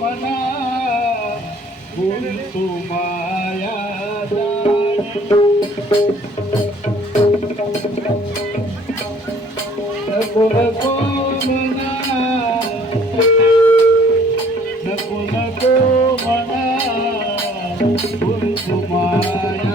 मना भूतु माया नकुल को मना नकुल को मना भूतु माया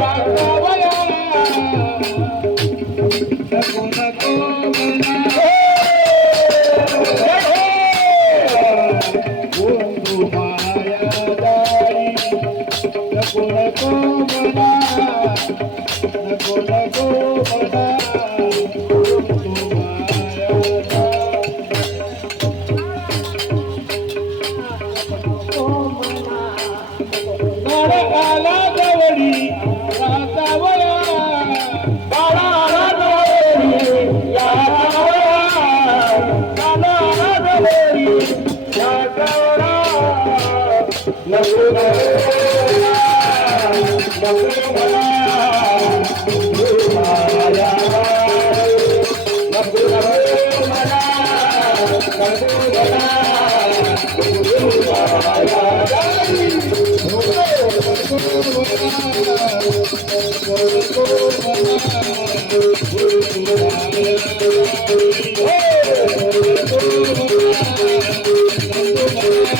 I'm Thank you. Hey!